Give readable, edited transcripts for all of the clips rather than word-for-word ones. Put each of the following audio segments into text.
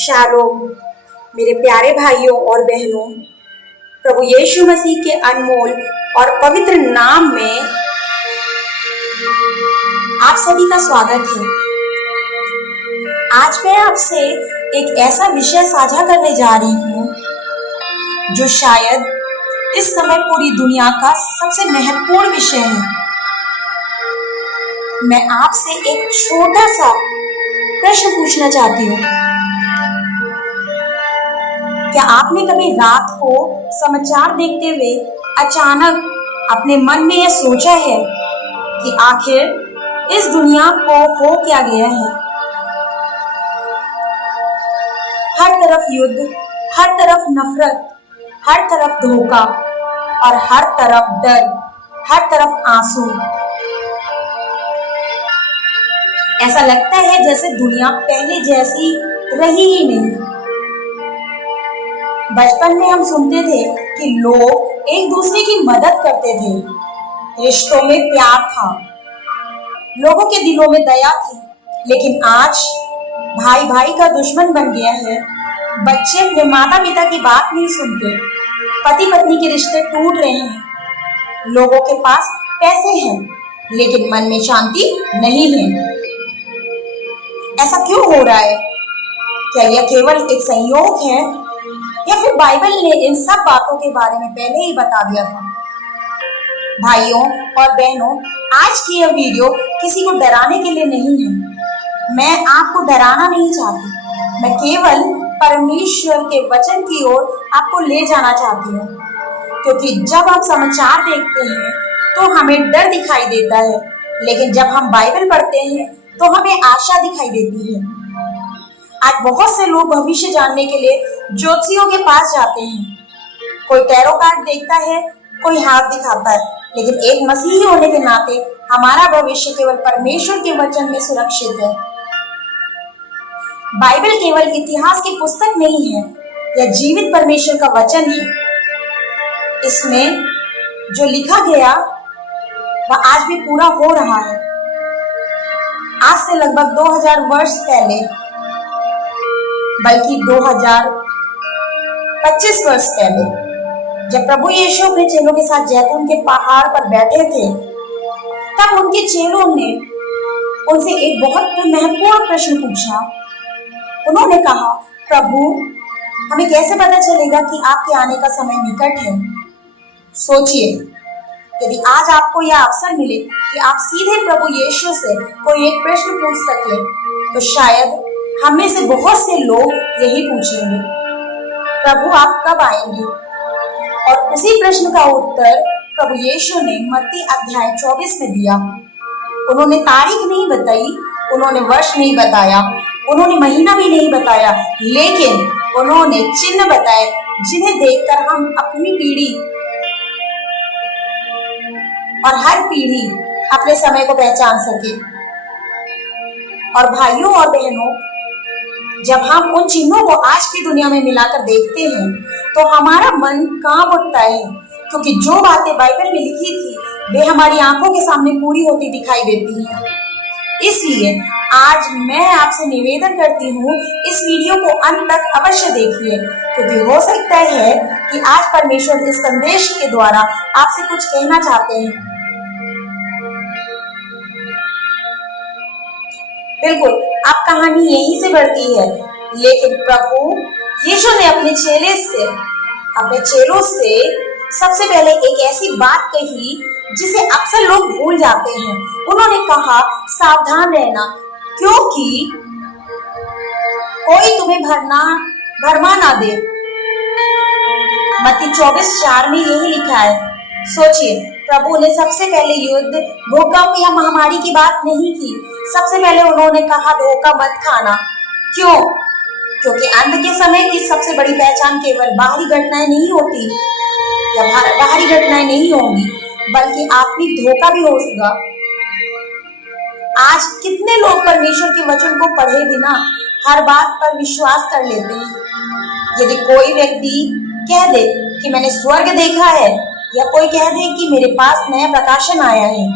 Shalom मेरे प्यारे भाइयों और बहनों, प्रभु यीशु मसीह के अनमोल और पवित्र नाम में आप सभी का स्वागत है। आज मैं आपसे एक ऐसा विषय साझा करने जा रही हूँ जो शायद इस समय पूरी दुनिया का सबसे महत्वपूर्ण विषय है। मैं आपसे एक छोटा सा प्रश्न पूछना चाहती हूँ। क्या आपने कभी रात को समाचार देखते हुए अचानक अपने मन में यह सोचा है कि आखिर इस दुनिया को हो क्या गया है? हर तरफ युद्ध, हर तरफ नफरत, हर तरफ धोखा और हर तरफ डर, हर तरफ आंसू। ऐसा लगता है जैसे दुनिया पहले जैसी रही ही नहीं। बचपन में हम सुनते थे कि लोग एक दूसरे की मदद करते थे, रिश्तों में प्यार था, लोगों के दिलों में दया थी। लेकिन आज भाई भाई का दुश्मन बन गया है। बच्चे अपने माता पिता की बात नहीं सुनते, पति पत्नी के रिश्ते टूट रहे हैं, लोगों के पास पैसे हैं लेकिन मन में शांति नहीं है। ऐसा क्यों हो रहा है? क्या यह केवल एक संयोग है या फिर बाइबल ने इन सब बातों के बारे में पहले ही बता दिया था? भाइयों और बहनों, आज की यह वीडियो किसी को डराने के लिए नहीं है। मैं आपको डराना नहीं चाहती, मैं केवल परमेश्वर के वचन की ओर आपको ले जाना चाहती हूँ। क्योंकि जब हम समाचार देखते हैं तो हमें डर दिखाई देता है, लेकिन जब हम बाइबल पढ़ते हैं तो हमें आशा दिखाई देती है। आज बहुत से लोग भविष्य जानने के लिए ज्योतिषियों के पास जाते हैं। कोई टैरो कार्ड देखता है, कोई हाथ दिखाता है, लेकिन एक मसीही होने के नाते हमारा भविष्य केवल परमेश्वर के वचन में सुरक्षित है। बाइबल केवल इतिहास की पुस्तक नहीं है, यह जीवित परमेश्वर का वचन है। इसमें जो लिखा गया वह आज भी पूरा हो रहा है। आज से लगभग 2000 वर्ष पहले, बल्कि 2025 वर्ष पहले, जब प्रभु यीशु अपने चेलों के साथ जैतून के पहाड़ पर बैठे थे, तब उनके चेलों ने उनसे एक बहुत महत्वपूर्ण प्रश्न पूछा। उन्होंने कहा, प्रभु, हमें कैसे पता चलेगा कि आपके आने का समय निकट है? सोचिए, यदि आज आपको यह अवसर मिले कि आप सीधे प्रभु यीशु से कोई एक प्रश्न पूछ सके, तो शायद हम में से बहुत से लोग यही पूछेंगे, प्रभु आप कब आएंगे? और उसी प्रश्न का उत्तर प्रभु यीशु ने मत्ती अध्याय 24 में दिया। उन्होंने तारीख नहीं बताई, उन्होंने वर्ष नहीं बताया, उन्होंने महीना भी नहीं बताया, लेकिन उन्होंने चिन्ह बताए जिन्हें देखकर हम अपनी पीढ़ी और हर पीढ़ी अपने समय को पहचान सके। और भाइयों और बहनों, जब हम उन चिन्हों को आज की दुनिया में मिलाकर देखते हैं तो हमारा मन कांप उठता है, क्योंकि जो बातें बाइबल में लिखी थी वे हमारी आंखों के सामने पूरी होती दिखाई देती हैं। इसलिए आज मैं आपसे निवेदन करती हूँ, इस वीडियो को अंत तक अवश्य देखिए, क्योंकि हो सकता है कि आज परमेश्वर इस संदेश के द्वारा आपसे कुछ कहना चाहते हैं। बिल्कुल, अब कहानी यहीं से बढ़ती है, लेकिन प्रभु यीशु ने अपने चेलों से सबसे पहले एक ऐसी बात कही जिसे अक्सर लोग भूल जाते हैं। उन्होंने कहा, सावधान रहना, क्योंकि कोई तुम्हें भरमा ना दे। मत्ती 24:4 में यही लिखा है। सोचिए, प्रभु ने सबसे पहले युद्ध, भूकंप या महामारी की बात नहीं की। सबसे पहले उन्होंने कहा, धोखा मत खाना। क्यों? क्योंकि अंत के समय की सबसे बड़ी पहचान केवल बाहरी घटनाएं नहीं होती या बाहरी घटनाएं नहीं होंगी, बल्कि आत्मिक धोखा भी होगा। आज कितने लोग परमेश्वर के वचन को पढ़े बिना हर बात पर विश्वास कर लेते हैं। यदि कोई व्यक्ति कह दे कि मैंने स्वर्ग देखा है, या कोई कह दे कि मेरे पास नया प्रकाशन आया है,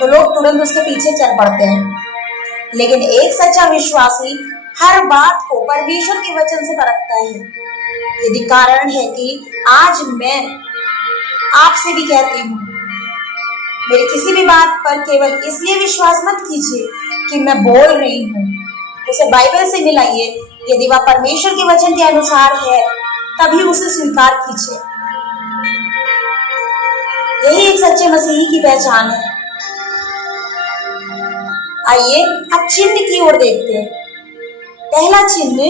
तो लोग तुरंत उसके पीछे चल पड़ते हैं। लेकिन एक सच्चा विश्वासी हर बात को परमेश्वर के वचन से परखता है। यही कारण है कि आज मैं आपसे भी कहती हूँ, मेरी किसी भी बात पर केवल इसलिए विश्वास मत कीजिए कि मैं बोल रही हूँ, उसे बाइबल से मिलाइए। यदि वह परमेश्वर के वचन के अनुसार है तभी उसे स्वीकार कीजिए। यही एक सच्चे मसीही की पहचान है। आइए अब चिन्ह की ओर देखते हैं। पहला चिन्ह,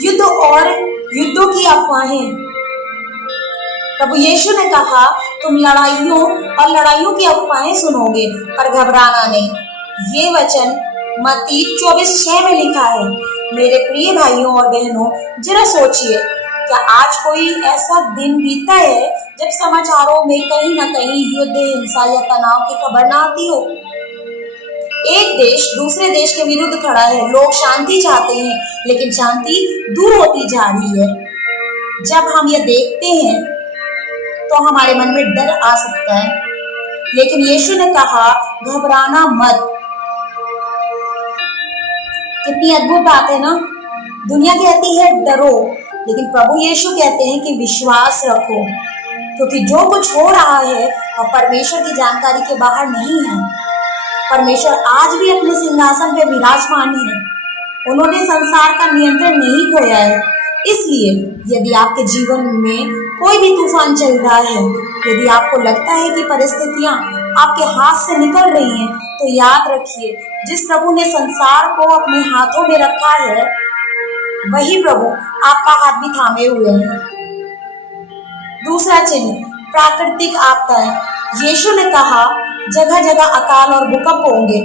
युद्ध और युद्धों की अफवाहें। प्रभु यीशु ने कहा, तुम लड़ाइयों और लड़ाइयों की अफवाहें सुनोगे पर घबराना नहीं। ये वचन मत्ती 24:6 में लिखा है। मेरे प्रिय भाइयों और बहनों, जरा सोचिए, क्या आज कोई ऐसा दिन बीता है जब समाचारों में कहीं ना कहीं युद्ध, हिंसा या तनाव की खबर ना आती हो? एक देश दूसरे देश के विरुद्ध खड़ा है। लोग शांति चाहते हैं लेकिन शांति दूर होती जा रही है। जब हम ये देखते हैं तो हमारे मन में डर आ सकता है, लेकिन यीशु ने कहा, घबराना मत। कितनी अद्भुत बात है ना। दुनिया कहती है डरो, लेकिन प्रभु यीशु कहते हैं कि विश्वास रखो, क्योंकि जो कुछ हो रहा है वह परमेश्वर की जानकारी के बाहर नहीं है। परमेश्वर आज भी अपने सिंहासन पे विराजमान है। उन्होंने संसार का नियंत्रण नहीं खोया है। इसलिए यदि आपके जीवन में कोई भी तूफान चल रहा है, यदि आपको लगता है कि परिस्थितियां आपके हाथ से निकल रही हैं, तो याद रखिए, जिस प्रभु ने संसार को अपने हाथों में रखा है, वही प्रभु आपका हाथ भी थामे हुए हैं। दूसरा चिन्ह, प्राकृतिक आपदाएं। यीशु ने कहा, जगह जगह अकाल और भूकंप होंगे।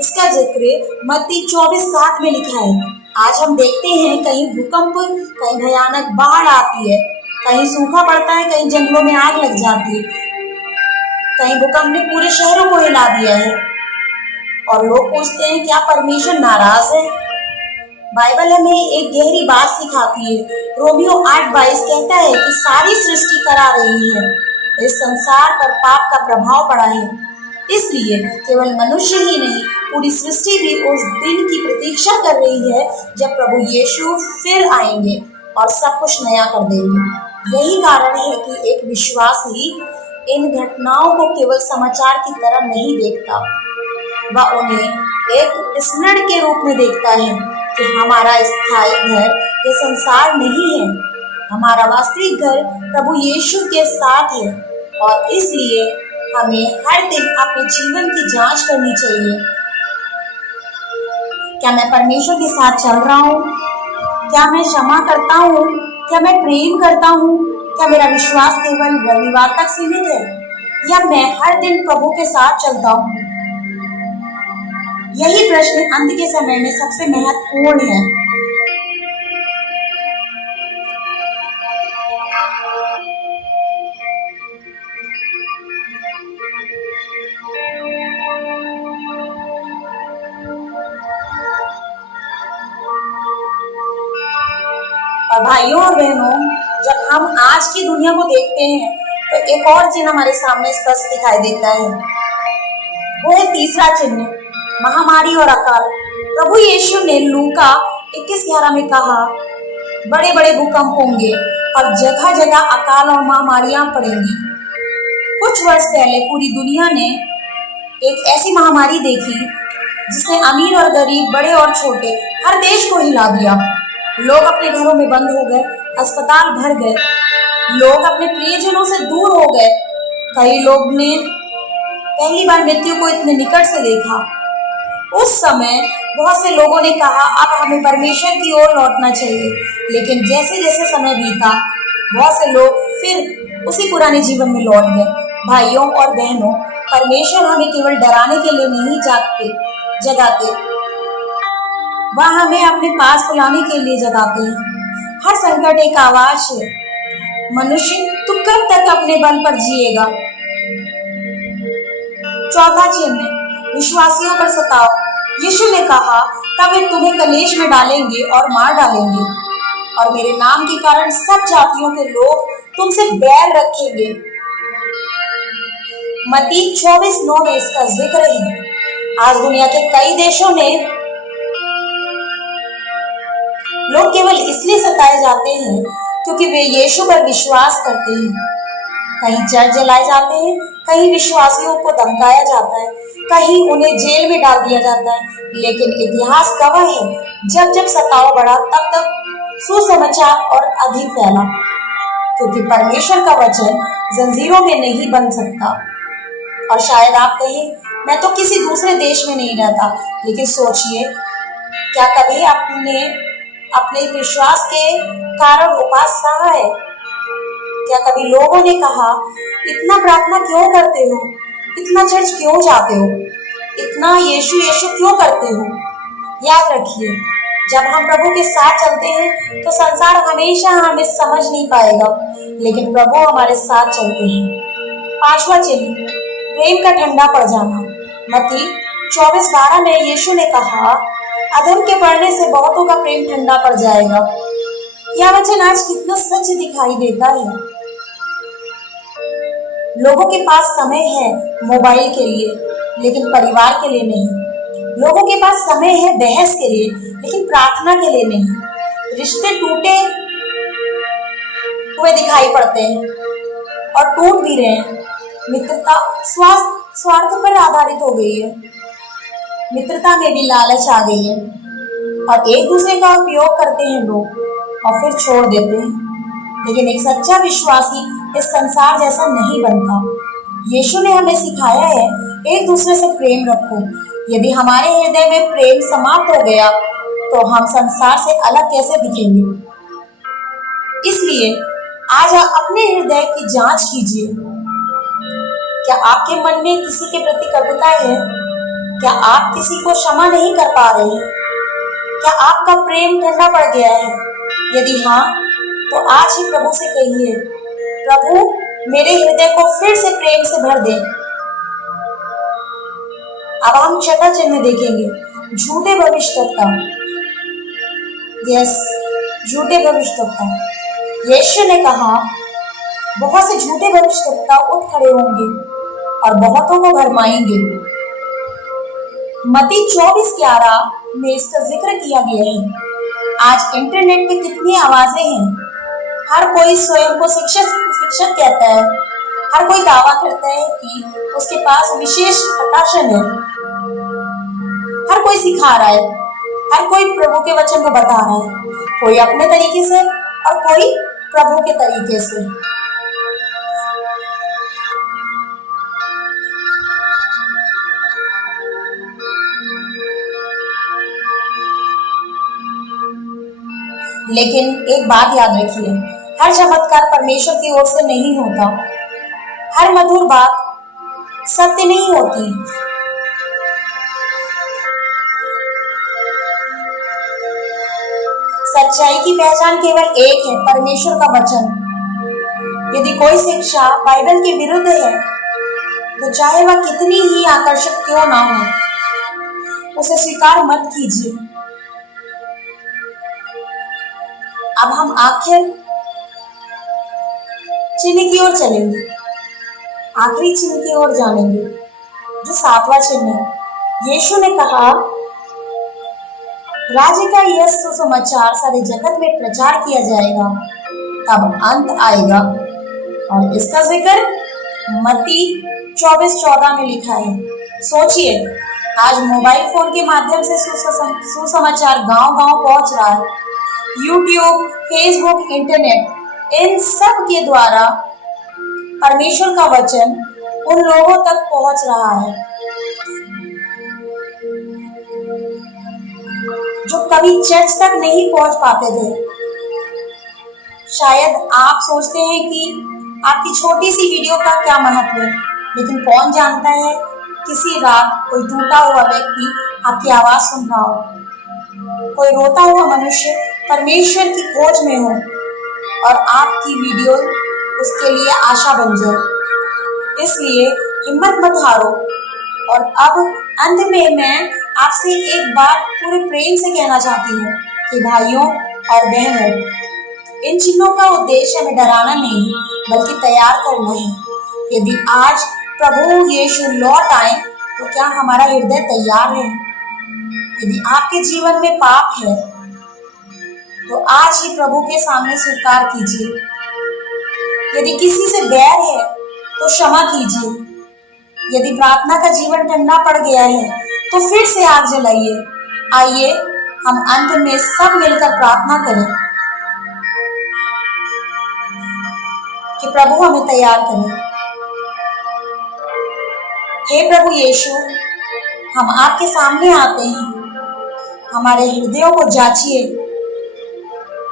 इसका जिक्र मत्ती 24:7 में लिखा है। आज हम देखते हैं कहीं भूकंप, कहीं भयानक बाढ़ आती है, कहीं सूखा पड़ता है, कहीं जंगलों में आग लग जाती है, कहीं भूकंप ने पूरे शहरों को हिला दिया है। और लोग पूछते हैं, क्या परमेश्वर नाराज है? बाइबल हमें एक गहरी बात सिखाती है। रोमियो 8:22 कहता है कि सारी सृष्टि करा रही है, इस संसार पर पाप का प्रभाव पड़ा है। इसलिए केवल मनुष्य ही नहीं, पूरी सृष्टि भी उस दिन की प्रतीक्षा कर रही है जब प्रभु यीशु फिर आएंगे और सब कुछ नया कर देंगे। यही कारण है कि एक विश्वासी इन घटनाओं को केवल समाचार की तरह नहीं देखता, वह उन्हें एक स्मरण के रूप में देखता है कि हमारा स्थायी घर ये संसार नहीं है। हमारा वास्तविक घर प्रभु यीशु के साथ है और इसलिए हमें हर दिन अपने जीवन की जांच करनी चाहिए। क्या मैं परमेश्वर के साथ चल रहा हूँ? क्या मैं क्षमा करता हूँ? क्या मैं प्रेम करता हूँ? क्या मेरा विश्वास केवल रविवार तक सीमित है या मैं हर दिन प्रभु के साथ चलता हूँ? यही प्रश्न अंत के समय में सबसे महत्वपूर्ण है। और भाइयों और बहनों, जब हम आज की दुनिया को देखते हैं तो एक और चिन्ह हमारे सामने स्पष्ट दिखाई देता है। वो है तीसरा चिन्ह, महामारी और अकाल। प्रभु यीशु ने लूका 21:11 में कहा, बड़े बड़े भूकंप होंगे और जगह जगह अकाल और महामारियां पड़ेंगी। कुछ वर्ष पहले पूरी दुनिया ने एक ऐसी महामारी देखी जिसने अमीर और गरीब, बड़े और छोटे, हर देश को हिला दिया। लोग अपने घरों में बंद हो गए, अस्पताल भर गए, लोग अपने प्रियजनों से दूर हो गए। कई लोग ने पहली बार मृत्यु को इतने निकट से देखा। उस समय बहुत से लोगों ने कहा, अब हमें परमेश्वर की ओर लौटना चाहिए। लेकिन जैसे जैसे समय बीता, बहुत से लोग फिर उसी पुराने जीवन में लौट गए। भाइयों और बहनों, परमेश्वर हमें केवल डराने के लिए नहीं जगाते, वह हमें अपने पास बुलाने के लिए जगाते हैं। हर संकट एक आवाज है, मनुष्य तू कब तक अपने बल पर जिएगा? चौथा चिन्ह, विश्वासियों पर सताव। यीशु ने कहा, तब वे तुम्हें कलेश में डालेंगे और मार डालेंगे, और मेरे नाम के कारण सब जातियों के लोग तुमसे बैर रखेंगे। मत्ती 24:9 में इसका जिक्र है। आज दुनिया के कई देशों ने लोग केवल इसलिए सताए जाते हैं क्योंकि वे यीशु पर विश्वास करते हैं। कहीं चर्च जलाए जाते हैं, कहीं विश्वासियों को धमकाया जाता है, कहीं उन्हें जेल में डाल दिया जाता है। लेकिन इतिहास गवाह है, जब जब सताव बढ़ा तब तब सुसमाचार और अधिक फैला, क्योंकि परमेश्वर का वचन जंजीरों में नहीं बन सकता। और शायद आप कहें, मैं तो किसी दूसरे देश में नहीं रहता, लेकिन सोचिए, क्या कभी आपने अपने विश्वास के कारण उपास सहा है? क्या कभी लोगों ने कहा, इतना प्रार्थना क्यों करते हो, इतना चर्च क्यों जाते हो, इतना यीशु यीशु क्यों करते हो? याद रखिए, जब हम प्रभु के साथ चलते हैं तो संसार हमेशा हमें समझ नहीं पाएगा, लेकिन प्रभु हमारे साथ चलते हैं। पांचवा चिन्ह, प्रेम का ठंडा पड़ जाना। मत्ती 24:12 में यीशु ने कहा, अधर्म के बढ़ने से बहुतों का प्रेम ठंडा पड़ जाएगा। यह वचन आज कितना सच दिखाई देता है। लोगों के पास समय है मोबाइल के लिए, लेकिन परिवार के लिए नहीं। लोगों के पास समय है बहस के लिए, लेकिन प्रार्थना के लिए नहीं। रिश्ते टूटे हुए दिखाई पड़ते हैं और टूट भी रहे हैं। मित्रता स्वार्थ पर आधारित हो गई है। मित्रता में भी लालच आ गई है और एक दूसरे का उपयोग करते हैं लोग और फिर छोड़ देते हैं। लेकिन एक सच्चा विश्वासी इस संसार जैसा नहीं बनता। यीशु ने हमें सिखाया है, एक दूसरे से प्रेम रखो। यदि हमारे हृदय में प्रेम समाप्त हो गया तो हम संसार से अलग कैसे दिखेंगे? इसलिए आज आप अपने हृदय की जांच कीजिए। क्या आपके मन में किसी के प्रति कटुता है? क्या आप किसी को क्षमा नहीं कर पा रहे हैं? क्या आपका प्रेम ठंडा पड़ गया है? यदि हाँ, तो आज ही प्रभु से कहिए, प्रभु मेरे हृदय को फिर से प्रेम से भर दे। अब हम छठा चिन्ह देखेंगे, झूठे भविष्यवक्ता। यस, झूठे भविष्यवक्ता। यीशु ने कहा, बहुत से झूठे भविष्यवक्ता उठ खड़े होंगे और बहुतों को भरमाएंगे। मत्ती 24:11 में इसका जिक्र किया गया है। आज इंटरनेट पे कितनी आवाजें हैं। हर कोई स्वयं को शिक्षक कहता है। हर कोई दावा करता है कि उसके पास विशेष प्रकाशन है। हर कोई सिखा रहा है, हर कोई प्रभु के वचन को बता रहा है, कोई अपने तरीके से और कोई प्रभु के तरीके से। लेकिन एक बात याद रखिए, हर चमत्कार परमेश्वर की ओर से नहीं होता। हर मधुर बात सत्य नहीं होती। सच्चाई की पहचान केवल एक है, परमेश्वर का वचन। यदि कोई शिक्षा बाइबल के विरुद्ध है, तो चाहे वह कितनी ही आकर्षक क्यों ना हो, उसे स्वीकार मत कीजिए। अब हम आखिर चिन्ह की ओर चलेंगे, आखिरी चिन्ह की ओर जानेंगे, जो 7वां चिन्ह है। यीशु ने कहा, राज्य का यह सुसमाचार सारे जगत में प्रचार किया जाएगा, तब अंत आएगा। और इसका जिक्र मत्ती 24:14 में लिखा है। सोचिए, आज मोबाइल फोन के माध्यम से सुसमाचार गांव-गांव पहुंच रहा है। यूट्यूब, फेसबुक, इंटरनेट, इन सब के द्वारा परमेश्वर का वचन उन लोगों तक पहुंच रहा है जो कभी चर्च तक नहीं पहुंच पाते थे। शायद आप सोचते हैं कि आपकी छोटी सी वीडियो का क्या महत्व है, लेकिन कौन जानता है, किसी रात कोई टूटा हुआ व्यक्ति आपकी आवाज सुन रहा हो, कोई रोता हुआ मनुष्य परमेश्वर की खोज में हो और आपकी वीडियो उसके लिए आशा बन जाए। इसलिए हिम्मत मत हारो। और अब अंत में मैं आपसे एक बात पूरे प्रेम से कहना चाहती हूँ कि भाइयों और बहनों, इन चिन्हों का उद्देश्य हमें डराना नहीं, बल्कि तैयार करना है। यदि आज प्रभु यीशु लौट आए तो क्या हमारा हृदय तैयार है? यदि आपके जीवन में पाप है तो आज ही प्रभु के सामने स्वीकार कीजिए। यदि किसी से बैर है तो क्षमा कीजिए। यदि प्रार्थना का जीवन ठंडा पड़ गया है तो फिर से आग जलाइए। आइए हम अंत में सब मिलकर प्रार्थना करें कि प्रभु हमें तैयार करें। हे प्रभु यीशु, हम आपके सामने आते हैं। हमारे हृदयों को जांचिए।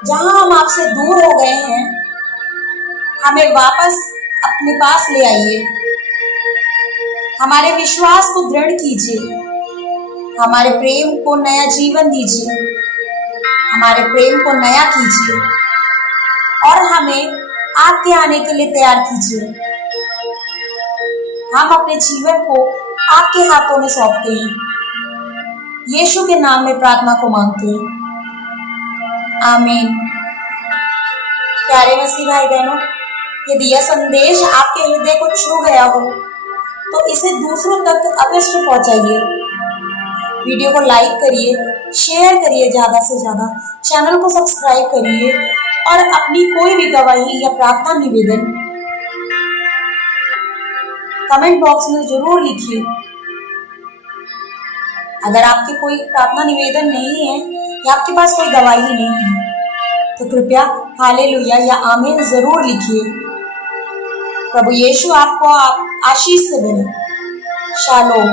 जहां हम आपसे दूर हो गए हैं, हमें वापस अपने पास ले आइए। हमारे विश्वास को दृढ़ कीजिए। हमारे प्रेम को नया जीवन दीजिए। हमारे प्रेम को नया कीजिए और हमें आपके आने के लिए तैयार कीजिए। हम अपने जीवन को आपके हाथों में सौंपते हैं। यीशु के नाम में प्रार्थना को मांगते हैं, आमीन। प्यारे मसीह भाई बहनों, यदि यह संदेश आपके हृदय को छू गया हो तो इसे दूसरों तक अवश्य पहुंचाइए। वीडियो को लाइक करिए, शेयर करिए ज्यादा से ज्यादा, चैनल को सब्सक्राइब करिए और अपनी कोई भी गवाही या प्रार्थना निवेदन कमेंट बॉक्स में जरूर लिखिए। अगर आपके कोई प्रार्थना निवेदन नहीं है या आपके पास कोई गवाही नहीं है तो कृपया हालेलुया या आमीन जरूर लिखिए। प्रभु यीशु आपको आशीष से भरे। शालोम।